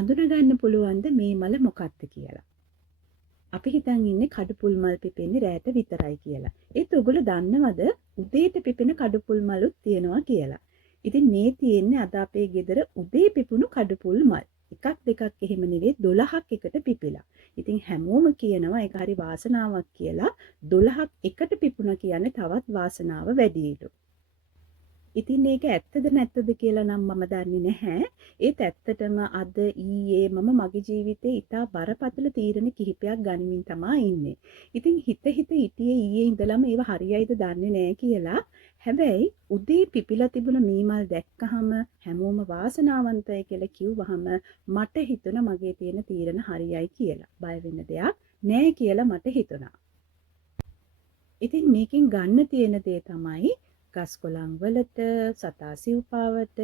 අඳුනගන්න පුළුවන්ද මේ මල මොකක්ද කියලා. අපි හිතන් ඉන්නේ කඩුපුල් මල් පිපෙන්නේ රැට විතරයි කියලා. ඒත් ඔයගොල්ලෝ දන්නවද උදේට පිපෙන කඩුපුල් මලුත් තියෙනවා කියලා. ඉතින් මේ තියෙන්නේ අද අපේ ගෙදර උදේ පිපුණු කඩුපුල් මල්. එකක් දෙකක් එහෙම නෙවෙයි 12ක් එකට පිපිලා. ඉතින් හැමෝම කියනවා ඒක හරි වාසනාවක් කියලා. 12ක් එකට පිපුණා කියන්නේ තවත් වාසනාව වැඩිලු. ඉතින් ඒක ඇත්තද නැත්තද කියලා නම් මම දන්නේ නැහැ. ඒත් ඇත්තටම අද ඊයේ මම මගේ ජීවිතේ ඉතා බරපතල තීරණ කිහිපයක් ගනිමින් තමයි ඉන්නේ. ඉතින් හිත හිටියේ ඊයේ ඉඳලම ඒව හරියයිද දන්නේ නැහැ කියලා. හැබැයි උදේ පිපිලා තිබුණ මීමල් දැක්කහම හැමෝම වාසනාවන්තයි කියලා කිව්වහම මට හිතුණා මගේ තියෙන තීරණ හරියයි කියලා. බය වෙන්න දෙයක් නැහැ කියලා මට හිතුණා. ඉතින් මේකෙන් ගන්න තියෙන දේ තමයි ගස් කොළන් වලට සතා සිව්පාවට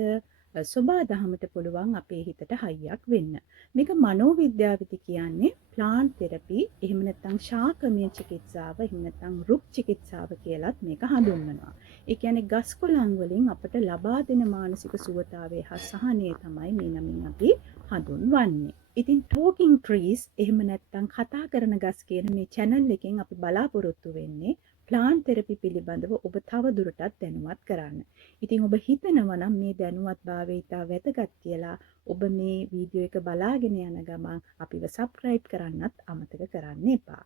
සෝබා දහමට පුළුවන් අපේ හිතට හයියක් වෙන්න. මේක මනෝවිද්‍යාවේදී කියන්නේ ප්ලාන්ට් තෙරපි, එහෙම නැත්නම් ශාකමය චිකිත්සාව, එහෙම නැත්නම් රුක් චිකිත්සාව කියලාත් මේක හඳුන්වනවා. ඒ කියන්නේ ගස් කොළන් වලින් අපට ලබා දෙන මානසික සුවතාවය හා සහනය තමයි මේ නමින් අපි හඳුන්වන්නේ. ඉතින් talking trees එහෙම නැත්නම් කතා කරන ගස් කියන මේ channel එකෙන් අපි බලාපොරොත්තු වෙන්නේ ප්ලාන්ට් තෙරපි පිළිබඳව ඔබ තව දුරටත් දැනුවත් කරන්න. ඉතින් ඔබ හිතනවා නම් මේ දැනුවත්භාවය ඉතා වැදගත් කියලා ඔබ මේ වීඩියෝ එක බලාගෙන යන ගමන් අපිව සබ්ස්ක්‍රයිබ් කරන්නත් අමතක කරන්න එපා.